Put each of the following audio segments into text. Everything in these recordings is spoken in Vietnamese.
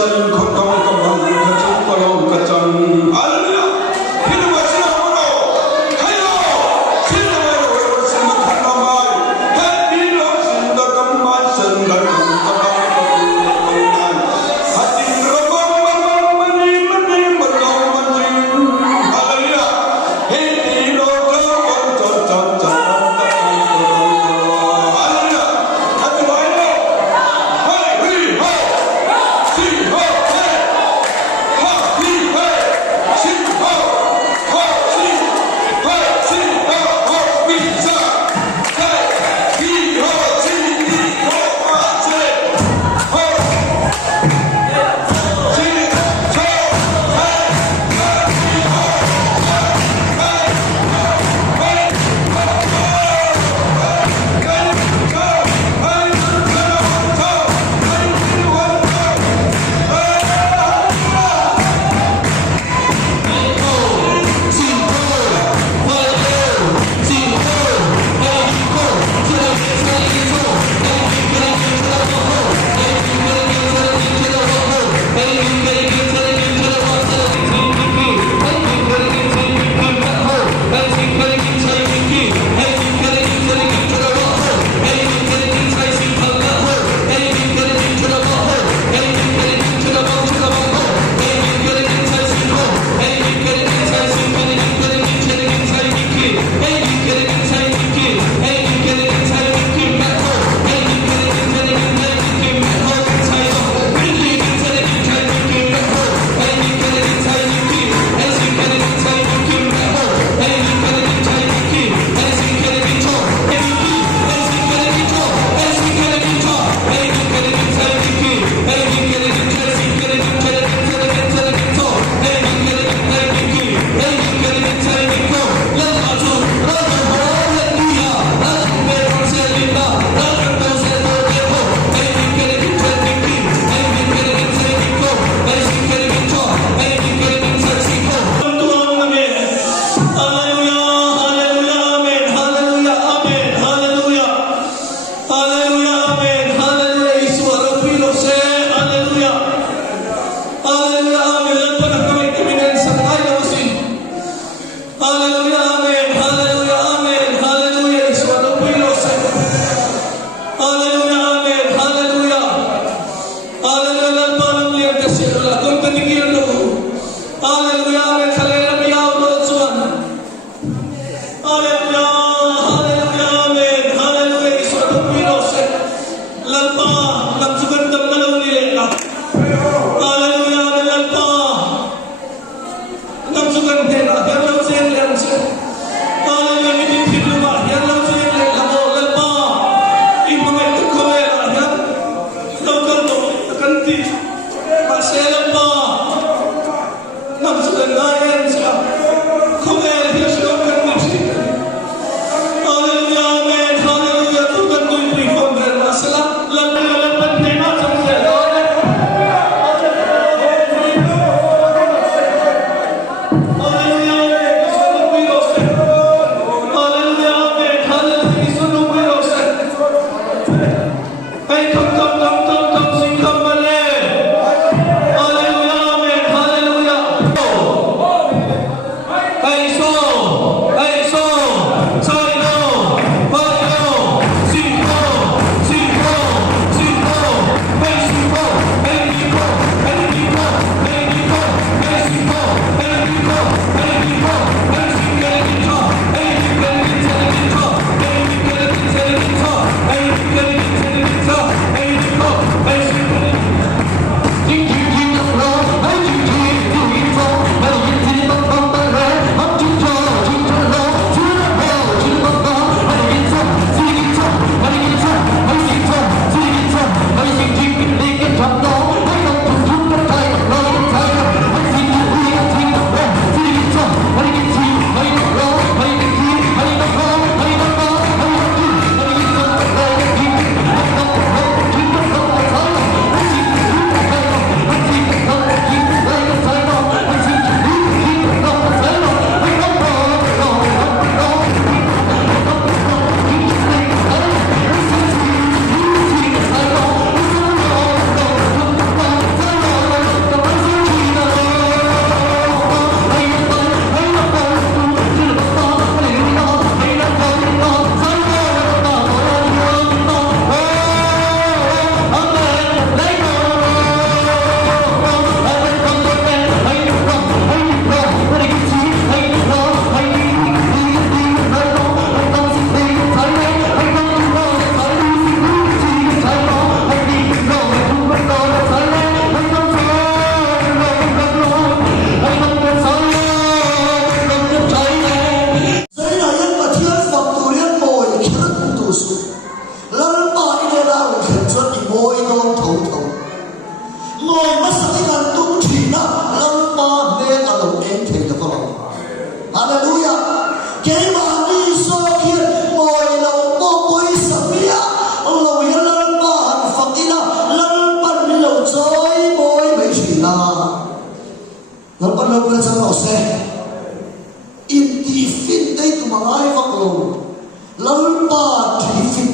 Hey,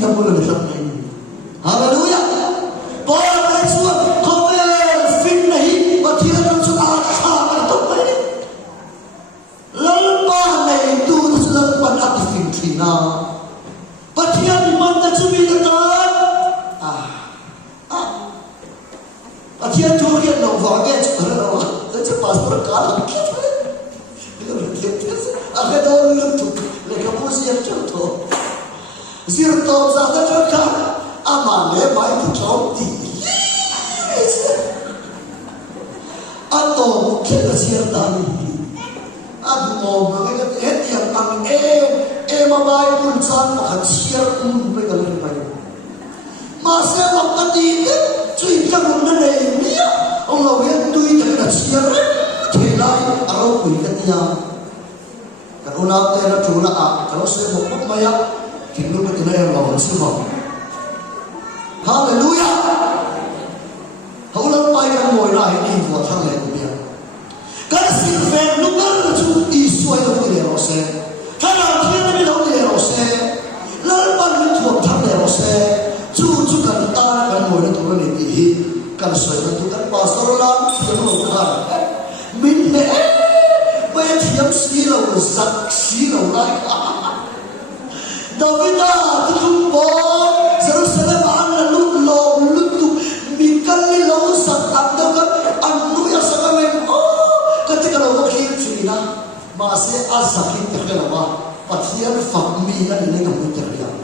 ta mo le sak nei hallelujah ko ai suan ko vel fin nei pathian kan su a sa kan to mai lal pa nei tu su lal pa na fin thina pathian man ta chu mi ta pathian chu ke no va ge chu ra wa ta chu pastor ka la ki akhir tahun itu, mereka musim contoh, zirto zada juga, amane baik conti, atau mungkin zirtani, aduh mau mereka yang kami mabai pun sana makan siar mereka lebih baik, masa waktu itu cuy jangan mengenai dia, Allah yang tuh jangan siar, telai arau pun katanya. Karena tera cuna kalau saya mau maya kinu betina yang lawan semua. Haleluya. Haulah payah moi lah ini buat hal yang dia. Karena sifat luar tu isu yang dia rasa. Karena dia ni dah dia rasa. Lalu pada tu hal dia rasa. Tu kan tak kan moi tu kan ini. Kalau saya tu kan pasal lah tu kan. Minne. Bayar tiap silau zak silau lagi. David tu jumpa seru mana lu mikal ni lau zak anda kan anu yang sangat ketika lau kiri cina masih asakin terkenal patian family ini kamu terlihat.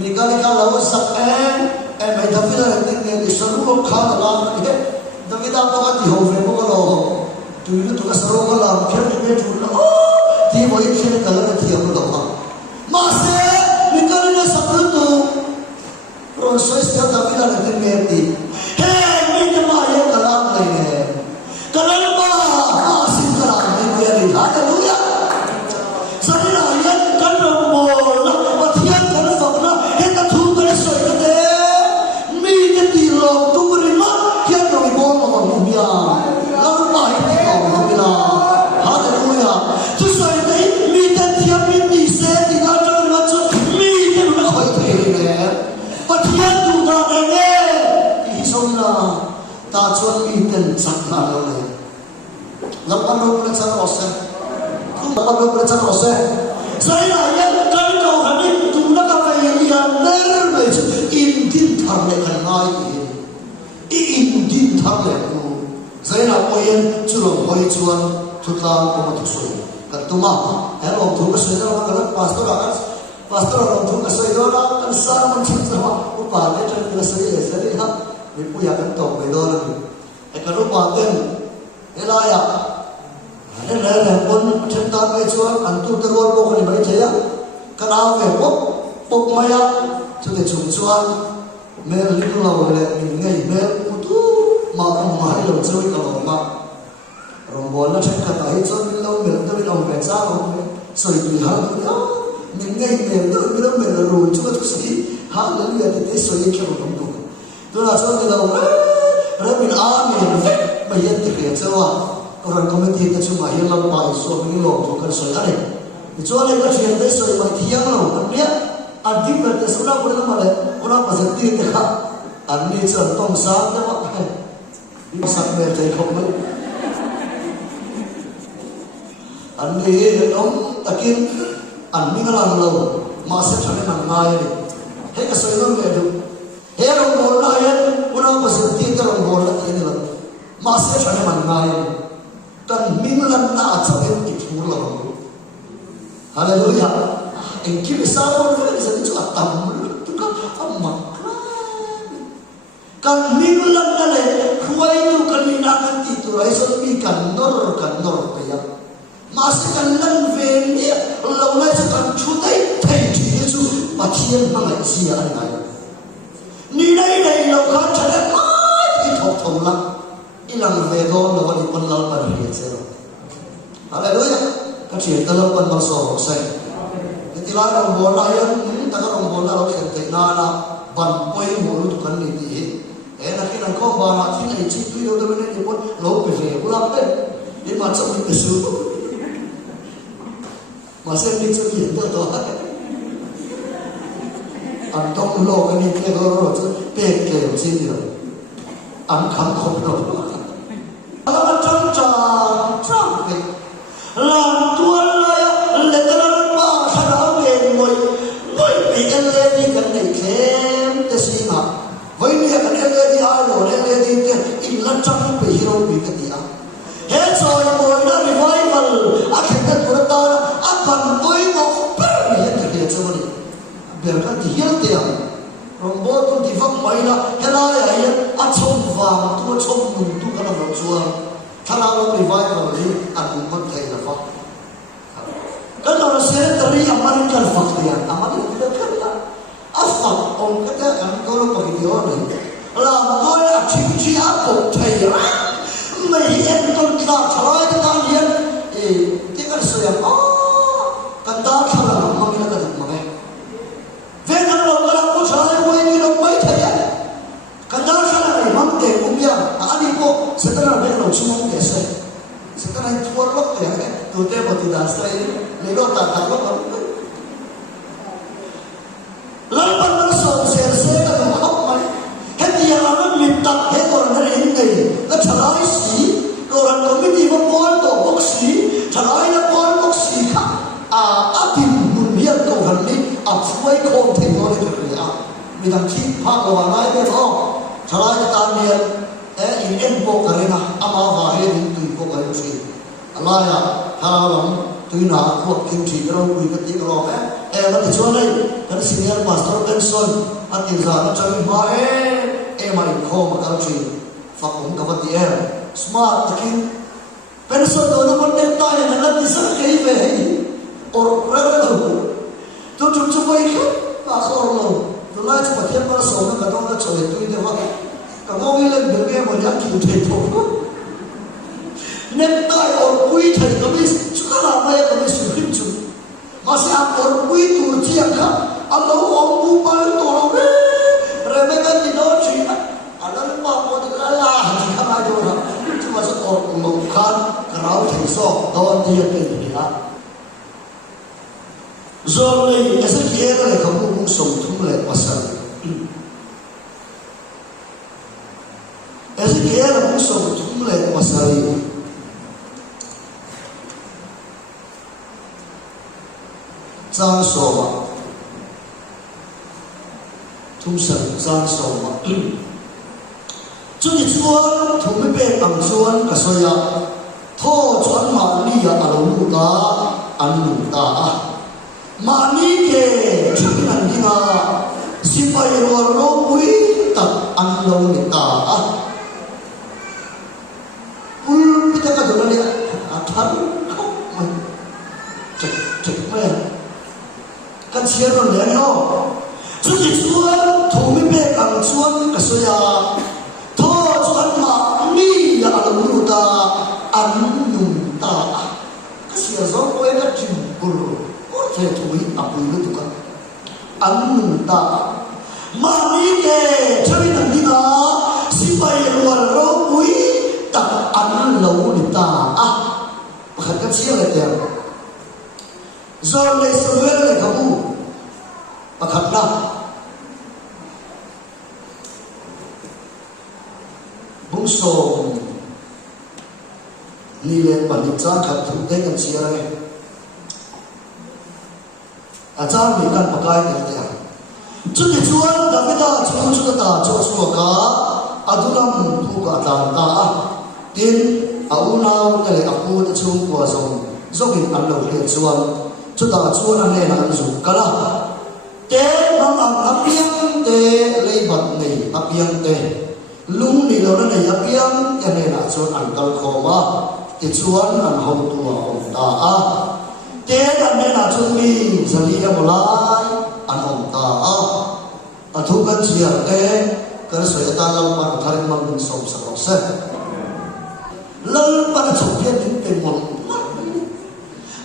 Mikal ni kalau zak mai David ni seru kau dalam David apa kan dihover kalau tu itu tugas seroga lah, kira ni cuma dia boleh kira kalau dia tiap lama. Masih, mikirnya sebelum tu proses dia tapi dah nanti mesti. Hei, ini macam kalam lagi. Kalam masih kalam ni dia. Haleluya. Saya yang kan nombor, patian kan fakna, kita tu kan sesuai kita. Mungkin tilok tu beriman, kita nombor orang dia. Ta chuan mi ten sak na lo le lapan lo pre chan ose lapan lo pre chan ose sai la ya kan ko hani tu na ka fa ya ner me in din thar le kan nai in din thar le ku sai la ko yen chu lo hoi chuan thu ta ko ma thu soi ka tu ma ha lo thu ka soi na ka pastor lo thu ka soi do na kan sa man chin sa ma ko pa le tan ka soi le sai ha ni pu ya kan to be do la ni e ka ro pa ten e la ya ne le pon chen ta me chuan an tu te ro ko ni mai che ya ka na ve pok ma ya chu te chung chuan me li lu la le ni ngai me pu tu ma ka ma hi lo chui ka lo ma rong bol na chen ka ta hi chuan lo me ta bi lo me cha lo me soi tu ha ya ni ngai me lo me lo ru chu tu si ha le ya te soi ke lo tu tu na chuan ni lo Rabin amin bayan tikya chawa orang komiti ta chuma hilang pai so mi lo to kan so ane ichole ka thian de so mai thiang lo kan dia adi per te sura pura ma le ora pasati te kha anni chan tong sa ta ma ni sak me te khop me anni om takin anni ngalang lo ma se thane nang ngai he ka so lo me du he rong bol na yan ora pasati te rong bol la ti ni la ma se thane man ngai kan minglan na chaben ki thula haleluya en ki besaro ni sa ni chu atam tu ka amma kan minglan na le khuai tu kan ni na kan ti tu rai so mi kan nor pe ya ma se kan lan ve ni lo na chu kan chu dai thai ti chu pa chien ma lai si ya ai ni dai lo kha chale ma ki thok thong la ilang ve do lo ni pon lal par hi chero haleluya ka chi ta lo pon bang so sai ti la ro bo la ya ta ka ro bo la ro ke te na na ban poi mo lu tu kan ni ti e na ki nan ko ba na ti ni chi tu lo do ni pon lo pe ve ku la pe ni ma chok ni su ma se ni chu yin to to anh đông lô cái này kia rồi chứ bê kèo gì nữa anh khám không đâu anh trăng trăng cái làm tua lại lệ tân ba sao đó về ngồi bị anh lên đi cái này kém cái gì mà với nhà anh lên đi ai rồi lên đi cái in là trăng bị hero bị cái gì à hết rồi ngồi đó revival anh thấy cái đó anh còn với một bữa hiện cái gì cho mình để cái gì hết tiền rồi bố tôi thì vắng mấy là cái này anh trông vàng tôi trông mùng tôi cái nào nó chuaถ้าเราไปไหว้แบบนี้อันนี้มันใครจะฟังก็เราเสียตรีอามันจะฟังเดียนอามันจะเกิดอะไรอาฟังองค์ก็จะอันก็เราไปเดียวเลยเราก็อยากชิมชีอาตกใจนะไม่เห็นต้นตาทลายกันเห็นที่กันเสียอ๋อกันตาทลายมันไม่ได้กันมาไงเวลาเรากำลังผู้ชายวัยนี้เราไม่ใช่กันตาทลายมันเด็กอุ้มยังอันนี้ก็setelah dia nak cuma biasa, setelah itu orang tu yang tu dia betul dah saya lelok tak tahu apa. Lalu masuk saya kan kau mai, henti yang orang minta, henti orang dari ini, dan celai si, orang komiti membuat tu boksi, celai nak buat boksi kan, api dunia tu kan ni, afuai kau tengok ni kerja, minta cipta orang lain tu, celai kita ni. In en po karena ama vahe din tu po kayo si alaya halam tu na ko kimchi karo ui kati karo ba ti chonai kan senior pastor Benson at inzan chami ma mai ko ma karo si fakong kapati smart takin Benson do na mon ta na na ti sa kai ve or relo tu chu bai ka pa ko lo tu na chu pa thiam pa so na ka dong na chole tu de wa kamu bilang berbagai banyak kita itu, nentai orang kui cari kami suka lama ya kami suka itu, masih orang kui tu siapa, Allah orang bupal tolong mereka tidak cerita, ada lupa mau dikalah, jika ada orang cuma seorang mengkan kerau tersok, tahun dia pergi. Zolai, esok kira kamu musuh tumlek pasal. Ezekiel musuh tumlek masai. Zang soma, tumsan zang soma. Jadi tuan tumpe angsuan kasoya, tho tuan mani ya alumuta anuta. Mani ke cuman dina sipai luar lobui tak anulita. Kita kan dulu ni atar kau cek kan siapa orang ni jadi tuan thumi be angsuan kasoya tho tuan ma ni ya alumuta anuta kasia zon kau yang cimpul saya thui apa itu kan anuta mani ke cari nanti na sipai luar lobui tak akan lalu kita bahkan kecil aja zon le sebenarnya kamu bahkanlah bungsu nilai wanita kat dengan siapa ajar mereka pakai kerja jadi jual tapi dah cuma dah cuma ka adulam buka tanda tin aunau kali aku tu cung kuasong zokin ando le chuan chuta chuan ane na zu kala te mang apiang te leibat nei apiang te lung ni lo na nei apiang ane na chuan ankal khoma ti chuan an hom tua om ta te ane na chuan mi zali amolai an om ta athu kan chia te kar soi ta lau pan tharin mang som sa se lalu pada copian ini pemol,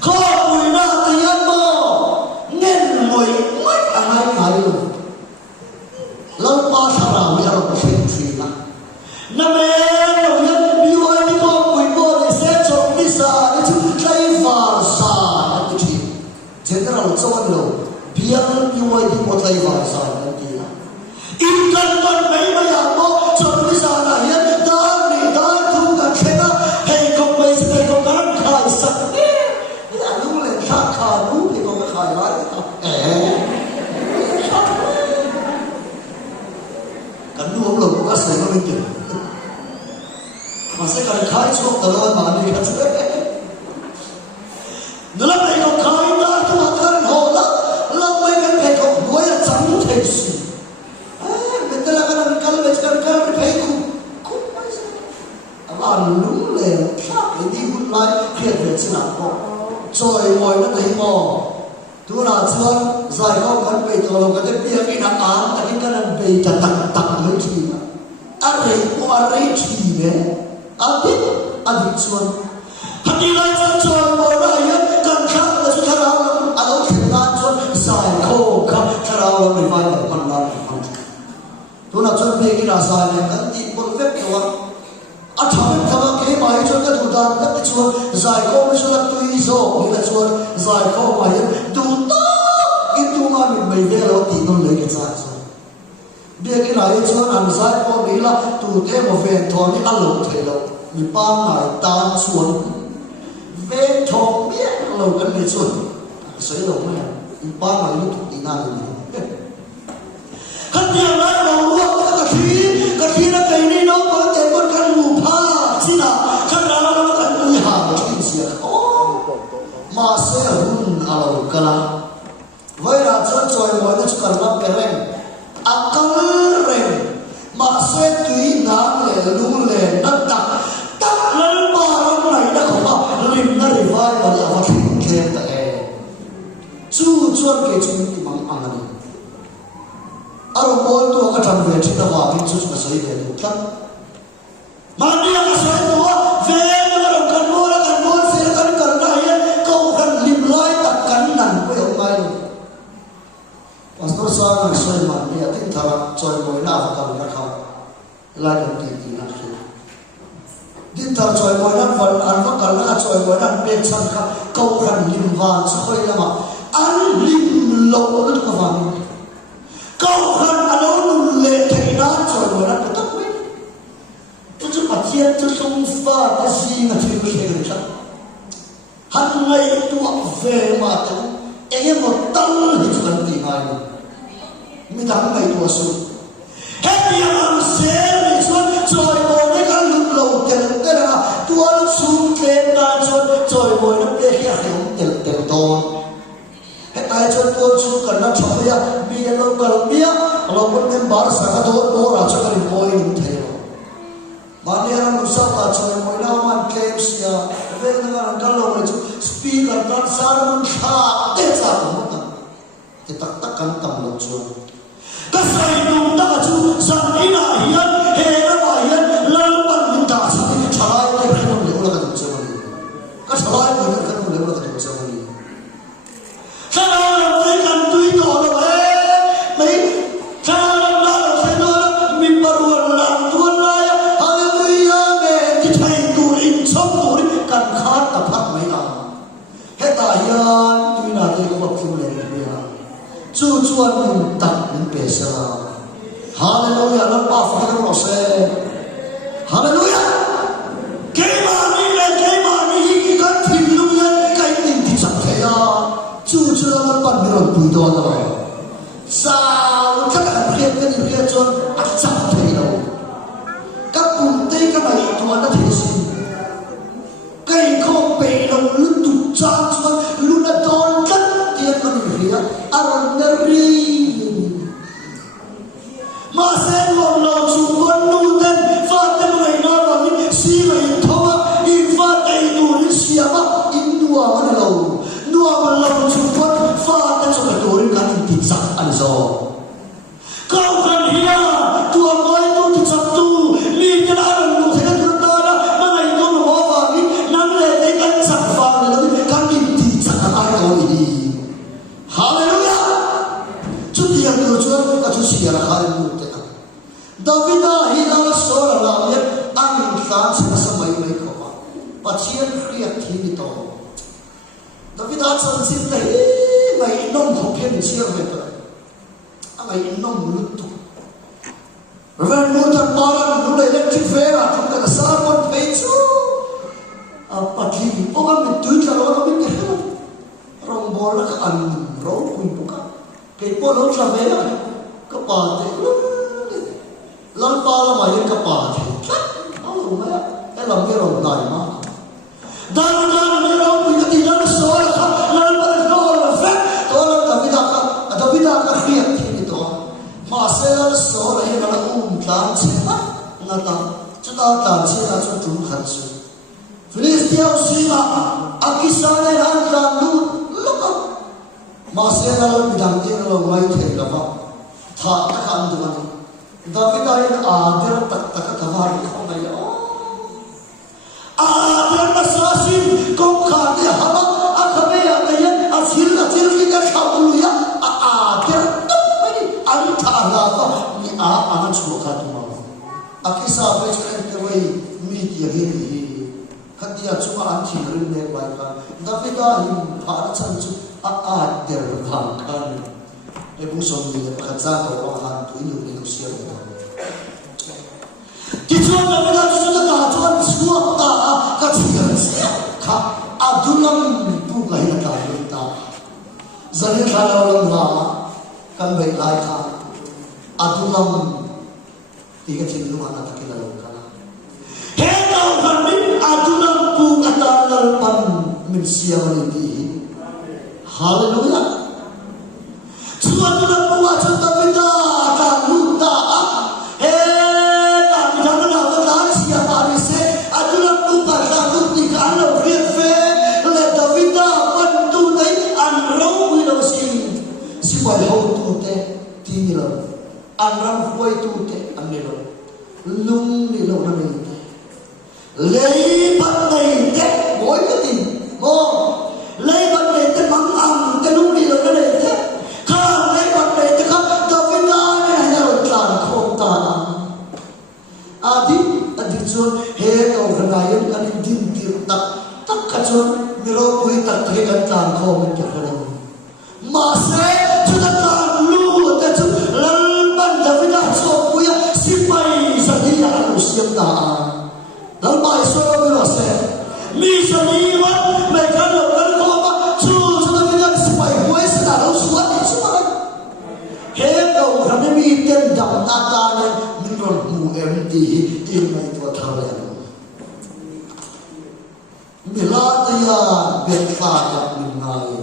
kau punya tiap mo, nen moi, moi angai kayu, lalu pasar ramai orang berfirman, namanya yang biwa ni kau punya ni secok bisa itu kai farsa itu jenderal Jawa lo, biar biwa đi một thầy vào sai cái gì à in cần còn mấy bây giờ có cho bây giờ là hiện ta đi ta thu cả thế đó hay không bây giờ không có khai sắc bây giờ lúc này khác khai lúc thì không có khai lại cần nuông lồng có sấy nó bên kia mà sẽ cần khai xuống từ đó mà đi hết nếu này không khai ra thì mà cần hồ đó lâu mấy cái này không nuôi là chẳng thể gì mình ta là cái phải cũng mấy gì làm đúng lên khác cái đi hút lại thiệt về sự nào có rồi ngồi nó thấy mò tu là chuan giải không cần bị tổ cái bia cái nặng án tại cái cần bị chặt tặng lấy chi mà ở đây chi về ở đi chuan hạt đi lại chuan mò ra hiện cần khác là chúng ta làm ở đâu hiện tại chuan giải khô khác ta làm mình phải làm con làm tu là chuan bia cái là giải này cần đi một vết rồi à thằng cái bài chuan cái thủ đàn cái chuan giải khô mới chuan tùy số cái chuan giải khô mà hiện tu itu mà mình về lâu thì nó lấy cái giá rồi bây cái này cho anh giải có nghĩ là tu thế một về thọ ní ăn lẩu thấy lâu mình ban ngày tan xuống về thọ biết lâu cái này xuống sấy lâu này mình ban ngày nó tụt đi nào rồi cái điều này là luôn cái khi nó cái này nó có thể có cái mù pha chỉ là cái đó nó có cái nuôi hàng cái gì mà sẽ hùn alo cái là vậy là cho mọi người chỉ cần làm cái rèn, akal rèn, mà sẽ tùy ngang lệ lung lệ đất đặt lên ba năm này đã không có lim nó revive và là phát triển thế chú chuan cái chú thì mang ăn đi, ở mỗi tuổi cái thằng về chỉ là hòa bình chú mà xây về được chắc, mà đi ăn xây tuổi về nó là cần mua sẽ cần này câu cần lim lại đặt cắn nặng với ông ai rồi Pastor Sang xoay mặt đi tin thà xoay mồi na và cầm cái khao lại được tiền ăn kia tin thà xoay mồi na vẫn ăn và cầm na xoay mồi na biết sang khao câu cần lim van xoay là mà ăn lim lâu nó có vàng câu cần ăn lâu lệ thầy na xoay mồi na có tất mấy tôi chỉ bắt chiên tôi không pha cái gì mà thì có thể được sao hàng ngày tôi về mà tôi em một tăng thì cho cần tiền ai mình thằng này tua su hết đi ăn xe mình xuân rồi ngồi đấy cái lục lầu tiền cái là tua xuống lên ta xuân rồi ngồi nó bê cái hiểu tiền to hết ai xuân tua xuống cần nó chọn bây giờ bia lâu cần bia lâu còn thêm bar sáng đó là cho cái ngồi như thế mà đi ăn lúc sau là rồi ngồi nào mà kem xia về nó là cái lâu này speaker nó sao nó khá để sao cũng thì tất cả tầm lục xuân cái sai đúng ta chú rằng ý là hiền hệ nó là hiền lớn bằng những ta chỉ trả lại cái không liệu là cái đúng chưa vậy cái trả lại cái không liệu là cái đúng chưa vậy sao nó thấy cần tùy tổ là mấy sao nó thấy nó mình bắt đầu làm tuôn lại hallelujah nghe cái thầy tuổi sống tuổi cần khát tập hát mấy nào hết tại hiền tuy là tôi có bậc phụ lên chú chuan mình tập mình bề sơ hallelujah nó bao phát nó sẽ hallelujah cái mà đi cái phim lúc ấy cái tình thì chẳng thấy à chú nó còn bị rồi tùy đó rồi sao các bạn biết cái gì biết cho chẳng thấy đâu các cùng tây các bạn toàn đã thấy gì cái không bề đâu lúc tụt trang cho lúc đã đón cất tiền con gì vậy Arandari mà sẽ ngọn lò chủ con nu tên phát tên ngày nào là những si ngày thâu đi phát đầy đủ những si mà in đua mà lâu chủ con phát tên cho cái tuổi cái thịt sạch ăn giò câu cần hiya tua nói tu thịt sạch tu mi cái đó là đủ thế cái đó là mà ngày con nó vào đi nắng lệ đấy cái sạch vàng là cái thịt sạch ai có đi Hallelujah. Chúng ta đều cho các chú sĩ là khai mưu thế nào. David đã hi là số là làm nhất anh phán sẽ là mấy câu mà. Và chiến kriat thì bị tổ. David đã chân xin thấy mấy nông thổ phiên chiến về rồi. ngày nông lụt rồi mua thằng bao là nó lấy electric về à chúng ta sao còn phải chú bắt đi ô mình túi cho nó mình cái rong bò là cái ăn rau quỳnh bông cái bò nó ra về cái bà thế lần ba là mày cái bà thế nó luôn đấy cái làm cái rong này mà dan cái rong quỳnh cái gì nó sôi là lần ba nó là phép tôi là David đã khuyên thì đó mà sẽ là sôi là nó tàn chế nó tàn chúng ta tàn chế là chúng chúng khẩn sự Filistia sila akisane han kanu loko masena lo bidang tin lo mai the la ba tha ta kan du ani David ay adir tak tak kawar ko mai adir masasin ko khane haba akhabe ya asil ki ka khabulu ya adir mai an tha la ba ni an chu ka tu ma akisa pe chen te wai mi ti hi Hati cuma anti rindu mereka, tapi dah impar cancu ada berangkat. Ibu suami berkata kalau orang tu ini manusia betul. Kita tapi dah sudah kacuan semua kacir siapa? Adulam bukan yang kita. Jadi kalau orang lama kan baik lagi. Adulam tiga cinta mana tak kita lakukan. Hei kami adulam pu kata pan mensiapa ini. Haleluya. Suatu pu aja tapi tak luta. Hei kami jangan nak siapa ini. Adulam pu pada tu kalau refe le David pan tu ni anrau itu si wajah tu te tinggal. Anrau huai tu te anelo. Lung ni lo nani. Lấy bắt này thế mỗi cái gì ngon lấy bắt này thế mắng ăn cái lúc đi được cái này thế khang lấy bắt này thế khang tao cái na này là tràn không tàn adi chuan he tao cái này em cái din tiền tắc tắc cái chuan miro bui tắc cái cái tràn không mình cái này mà sẽ chúng ta tràn lu thế chứ lần ban đầu với ta số bui xin mày sao đi là ăn xiêm ta dan bai solo bilo se mi sani wa me kan lo kan ko ba chu chu da bidan sipai boy se da lo suwa ni suwa he do kan mi ten dam na ta ne min ron mu em ti in mai to thare mi la ta ya ben fa ka min nai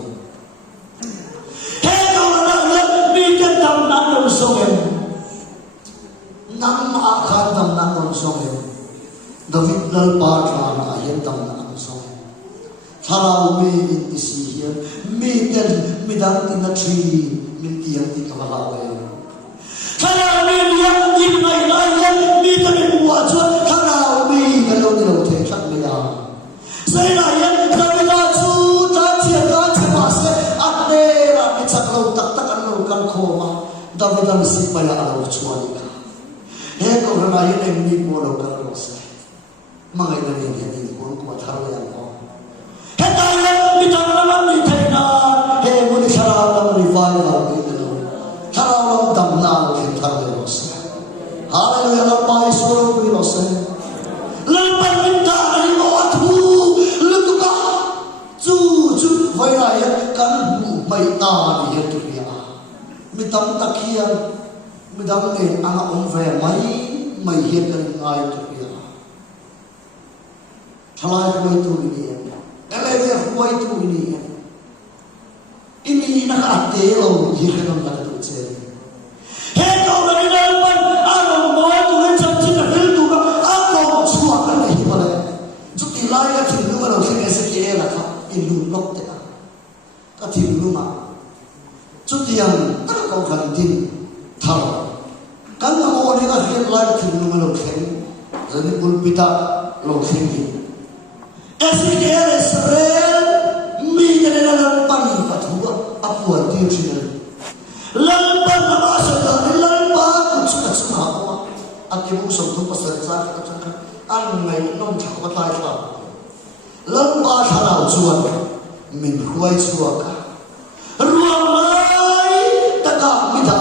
he do na mi ten dam na lo so em nam a khan dam na lo so em David lalpa trana yan tam na ang song. Tharau me in isi yan. Me ten midang tina tri min tiyang ti kamalawe. Tharau me yan in may layan me ten imuwa chua. Tharau me galaw nilaw te chak me yan. Say na yan David chu ta chiya pase at nera ni chaklaw taktakan no kan koma. David ang sipaya alaw chua ni ka. He ko rana yan ay ni mo law kan rose. Mga ilan ini pun kuat hal yang kau. Ketanya kita dalam ni tena, he muni syarab revival itu. Syarab damna kita terus. Haleluya lepai suruh bilos. Lepas minta lima waktu, letuka, cucu bayar kan mai ta di itu dia. Mitam takian, midam ni anak umfeh mai hian kan itu dia. Halai huai tu ini, elevia huai tu ini nak ate lo hidup dalam tu ceri. Hei kau lagi dalam alam mau tu macam cina hil tu kan, aku suak kan lagi boleh. Cuti lagi kan tidur kalau kita sekian lah kan, ilu lok teh, kan tidur mah. Cuti yang tak kau ganti tahu. Kan mau ni kan hil lagi tidur kalau kita, jadi pulpita lo sini. Ezekiel Israel mi jadi lalpan patua apa dia sini lalpan masa dah lalpan sudah semua aku musuh tu pasal saya katakan angai non cakap lagi lah lalpan harau jual min huai jual ruang lai takak minta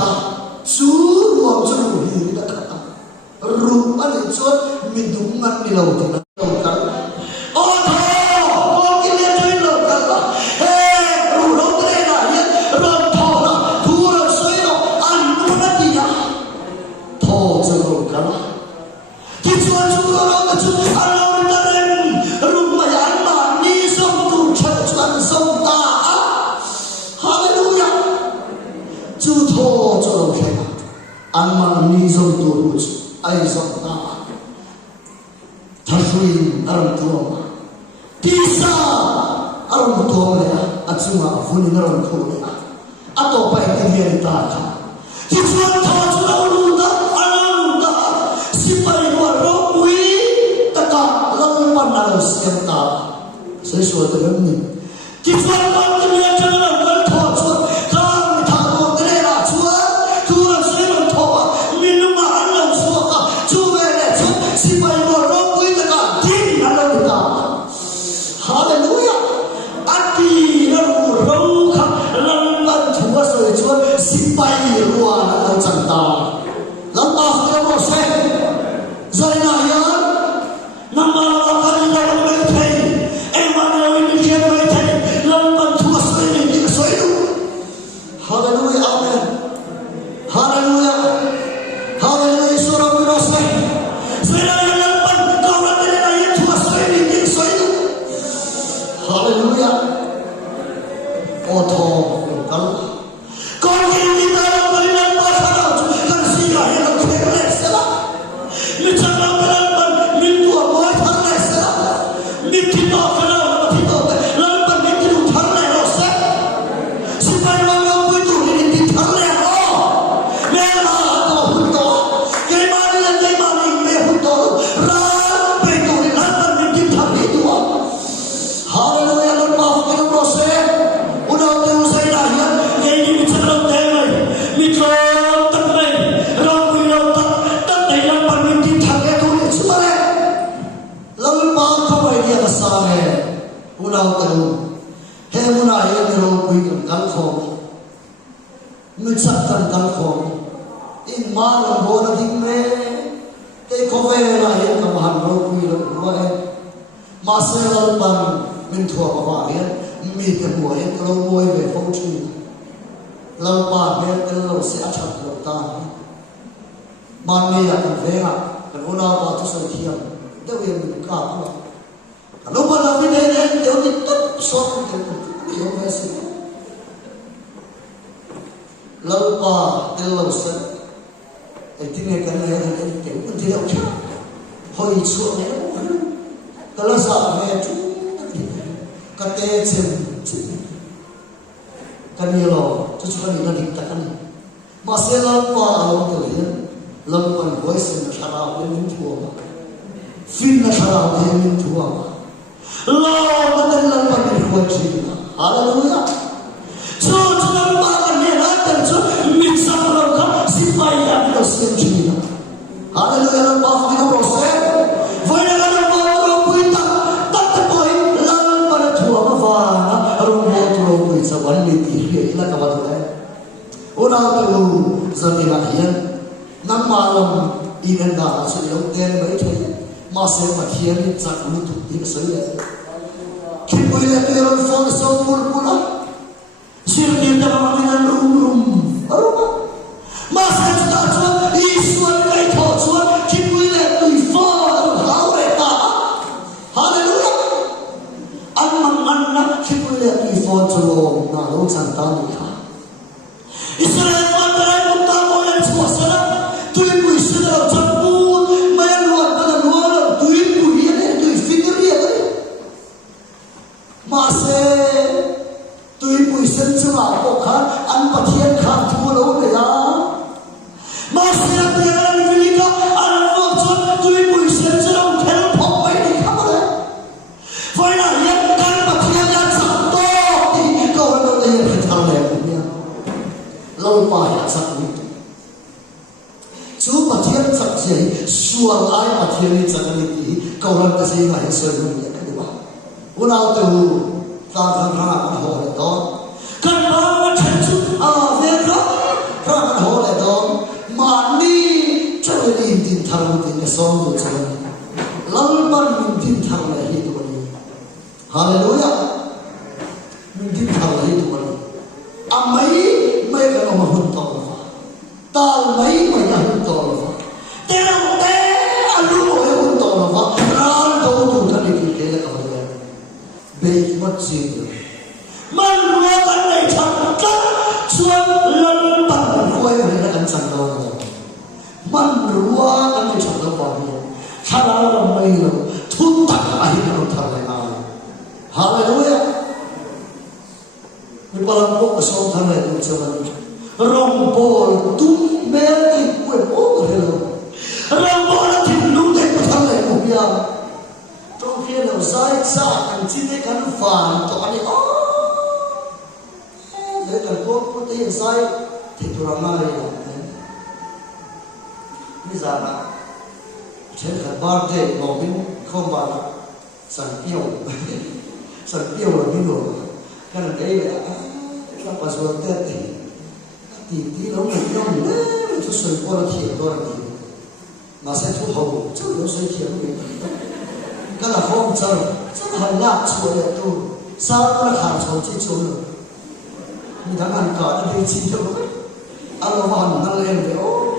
ru anh chuan mình đúng ngăn đi lâu thì lâu cắn ô thò ô cái liên chơi lâu cắn là ê ru lâu cái này là hiện rồi thò là thua là xoay đâu anh nó mất gì à thò chơi lâu cắn thì chuan chúng nó là chúng anh lâu ta lên ru mà anh mà đi xong cùng chơi chuan xong ta hallelujah chú thò cho lâu khen anh mà đi xong tôi ai xong ta Tafrin aram tuama, tisa aram tuama ya, atsunga funi aram tuama, atau apa yang dia ditaka, tijuan tahu laluda, alaluda, sipai warokui, taka lalu pandang sekenta, sesuatu yang ini, tijuan kami dia jangan bertujuan, kami tahu kerana tuan, tuan saya tahu, minum alam suaka, cuba lecu, sipai warok. Hallelujah. Ati lalu rauka lamban tua sejuan sipai luar dalam canta. Lampas dalam se, zainayan nama kali dalam metai, emang ini dia metai lamban tua sejuan sejuan. Hallelujah, amen. Hallelujah, hallelujah. Surah berdosa. Zainayan lamban kau nanti ayat tua sejuan sejuan. Hallelujah. Oto kalau ini dalam beriman pasal kan sila yang terlek salah. Bicara berlapan minggu apa terlek salah. Mikir kalau tidak lapan mikir terlek rosa. Supaya orang itu ini terlek oh. Mela atau huto. Kemana ini huto. Ram itu lapan mikir terlek dua. Hallelujah, Lord maaf kita proses. Udah usai dah ya. Ini bicara temai. Mikro temai. Ramu yang tak yang paling dijaga tu semua. Lalu maaf kamu ini kesalahan. Udah tahu. Hei munai ini ramu yang kalkong. Mencatat kalkong. In malam bola dimre. Kau kowe lah yang kemahan ramu yang buat. Masa lalu mình thua vào vậy, mình cái mùa ấy lâu môi về phong trì, lâu ba bên cái lâu sẽ chặt lâu ta, ban ngày là mình về à, cái hôm nào vào tôi soi thiam, đâu về mình cả không, lúc mà làm cái này đều đi tất xót cái điều này gì, lâu ba cái lâu sẽ, cái này là cái kiểu cái điều chứ, hồi xuống này cái là sao về chú kate cem kanilo cucu kan ina diktakan masela pa along kalian lampan voice na sarap din tuwa fin na sarap din tuwa law matan lampan din voice hallelujah so tunan pa ni natin so mitsa ka sipai ang dosen china hallelujah pa kita proses voy na Wali tiri ila kawan tu, orang tu zati lahian, nam malam ini dah sejauh ten baik masih makian ni cak untuk dia saya. Kipulah tu orang fon sopul pula, sirdi dalam dengan rum aroma, masih tak cuan isuan kait cuan kipulah tu fon haureta, hallelujah, anak kipulah tu fon cuan. Nalu santan dia. Israel mandarai muka moyan suasana. Tuin pui sedar jemput. Mayan luar pada luar. Tuin pui dia ni. Tuin fikir dia ni. Masih. Tuin pui senjung apa kan. Anpatian kan. Cuma lalu dia. Masih yang tiada milika. Anpatian. Tuin pui senjung. Kerana pokok ini. Kamu dah. Fahina yang kan patian yang satu. Lalu payah satu itu. Cuma patian saksi suang air patian ini jangan lagi kau orang kesini lagi sebenarnya kedua. Ulau tu tangan tangan hole don. Kan bangun cencu mereka tangan hole don. Mani cewek ini taruh di cái song tu chân lăng ban mình tin thằng này hi tu này hallelujah mình tin thằng này hi tu này mấy cái nó mà hôn to là ta mấy mày là hôn to là thế nào thế anh luôn nói hôn to là ran đâu tu thân đi cái là cái này bị mất gì rồi man mua cái này chẳng chắc xuân lần bằng quay về là anh chẳng đâu man mua cái này chẳng đâu bao nhiêu khá là mấy rồi thun tắc ai nó thằng này nào hallelujah mình bảo làm bộ sống thằng này cũng chưa vấn rong bol tung mê thì quên bố rồi rong bol là thịt lũ đấy của thằng này cũng biết trong khi nào sai xa càng chi tiết càng phản cho anh ấy để càng có tiền sai thì tôi làm này bây giờ là trên cái bar đây bảo mình không bảo là sản tiêu là cái đồ cái là cái là pas buat thì nó mình nhau nữa cho soi qua là thiệt đó là gì mà sẽ thu hậu chắc nó soi thiệt mình cái là không chơi chắc là lạc chuột là tu sao nó là khảo chuột chỉ chuột rồi mình thằng ăn cỏ nó đi chín đâu ăn nó hoàn nó lên thì ô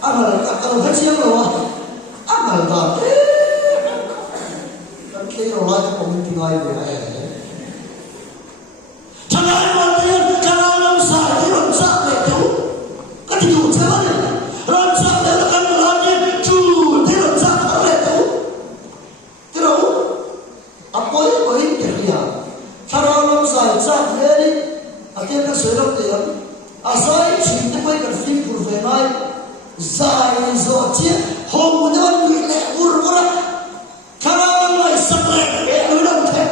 ăn là hết chiếc rồi ăn là toàn thế cái rồi lại có mình thì ngay về này chẳng ai mà tiền chẳng ai làm sai thì làm sao để thiếu cái thì đủ thế này làm sao để nó ăn làm gì chủ thế làm sao để thiếu thế đâu apa ini dia cara làm sai chắc thế đi tiền nó sửa được tiền sai chỉ để quay cái phim của về này sai rồi chứ không muốn nó bị lẹ vur cara làm sai để nó làm thế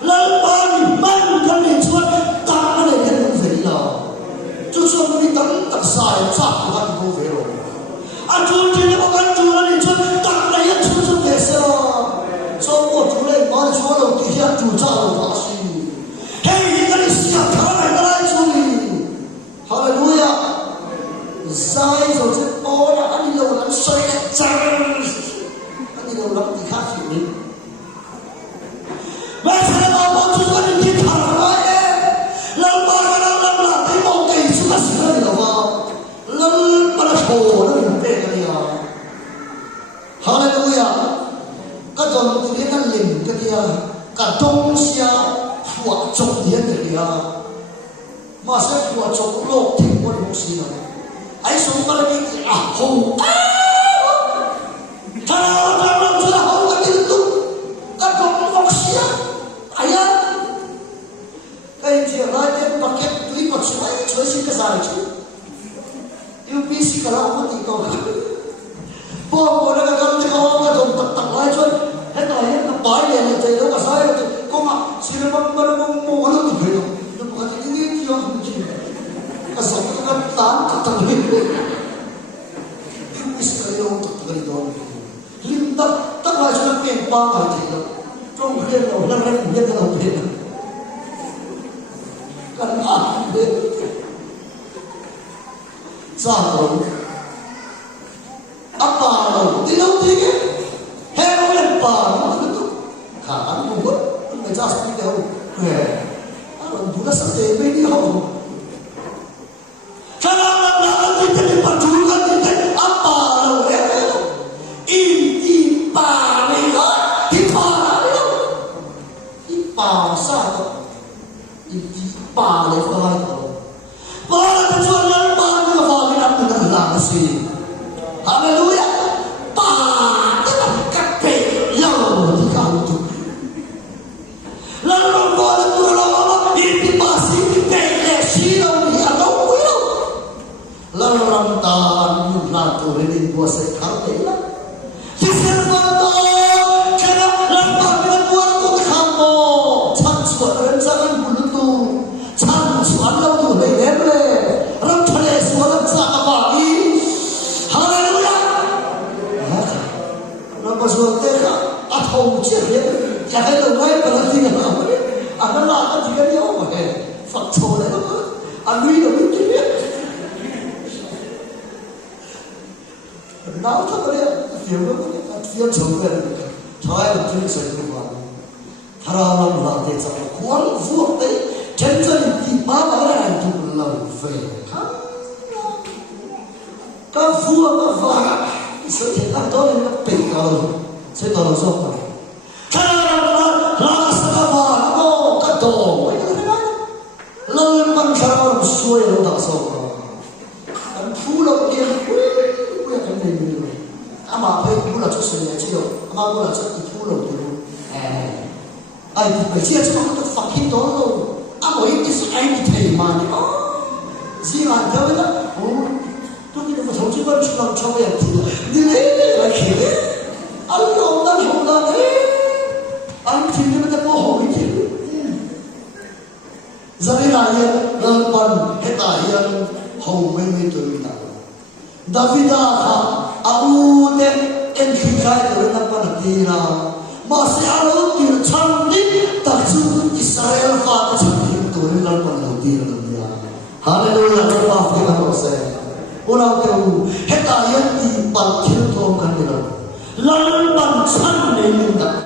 lần ban ban cái này chuột ta cái này cái không phải là cho số mình tận tận sai chắc là không phải rồi anh chú chỉ là cái chú này chuột ta này chuột chuột thế sao số một chú này mà chú đầu tiên chú cha đầu phát sinh hey cái này siapa cái này chú này hallelujah sai rồi chứ ô là anh đi đâu làm sai chăng anh đi đâu làm thì khác gì đấy bây giờ nó bảo chúng ta đi thẳng rồi lần ba cái năm là thấy một cây chúng ta sửa được không lần ba là khổ nó bị tệ cái gì à hallelujah cái dòng từ cái năng lượng cái kia cả đông xia phật chọc điện cái kia mà sẽ phật chọc lộc thì quân một xí này ấy sống cái gì à hùng thằng làm cho hùng cái gì tung cái dòng một xí ayah cái gì lại cái paket tuy có chuối xin cái gì chứ UPC cái nào cũng thì có bỏ bỏ cái cái cái cái dòng tật tật lại chuối hết rồi hết nó bãi này là chạy đâu cả sai rồi có mà xin nó bấm mua nó cũng phải đâu nó có cái gì kia không chứ cái sống cái tán tật tật lên UPC cái nào tật tật đó liên tật tật lại cho nó tiền ba phải thì đâu trong khi nó đang rất nhiều đầu tiên cần ăn đến sao rồi apa rồi đi đâu thì cái nó lên bà nó cứ khả năng không mất người ta sẽ đi đâu rồi chúng ta sẽ tìm bên đi không cho nên là cái gì mà chú cái gì apa rồi im im bà này hết thì bà bà sao thì bà này có ai đâu bà là cho nên bà nó vào cái năm người ta làm cái gì hallelujah bà tức là các bể lâu thì cao tụ lần lần qua là tôi lo thì bà sĩ thì bể để xí đâu thì ăn đâu quý đâu lần lần ta mình làm tôi lên qua sẽ khá đấy lắm thì sẽ vào đó cho nên lần ba cái qua tôi không có chăn chuột lên ra ăn bún tu chăn chuột lâu tu lấy đếnเลยรับทะเลสวนสักบาทีฮาเลลูยาเราก็สวดเตะอัฐองเจียบจะให้เราไม่เป็นอะไรกันหรออันนั้นละอันที่กันเยอะเลยฝักโชเลยก็อันนี้เราไม่กิน nào thằng cái phiền đó cái phiền chồng cái thay cái chuyện xảy ra mà thằng làm là để cho quan vuông đấy chân chân thì má cái này tụi lòng về các vua các vàng sự thiệt năng đó nên nó bình cầu sẽ tỏ ra mà thằng là sao mà nó cái đồ vậy đó lần bằng sao xuôi nó đã sao anh phú lộc kia quý cái này nhiều ama phải phú lộc cho sự nhà chứ đâu ama phú lộc cho phú lộc thì ai thì phải chia cho nó phát hiện đó luôn ama ấy thì ai thì thầy mà gì mà theo đó tôi nghĩ là thằng chú vẫn chưa làm cho em thì đi lấy lại khi anh không đang anh thì nó đã có hỏi thì giờ đây là yên lần phần hết tại yên hồng mấy mấy tuổi nào David au de en khi khai rồi năm phần thì là mà sẽ alo tiền chăn đi tập trung Israel phá cái chuyện hiện tuổi năm phần đầu tiên là gì Hallelujah chúng ta phải làm sao orang tahu hết tại yên thì bằng thiên thom kan dia lần phần chăn này mình đã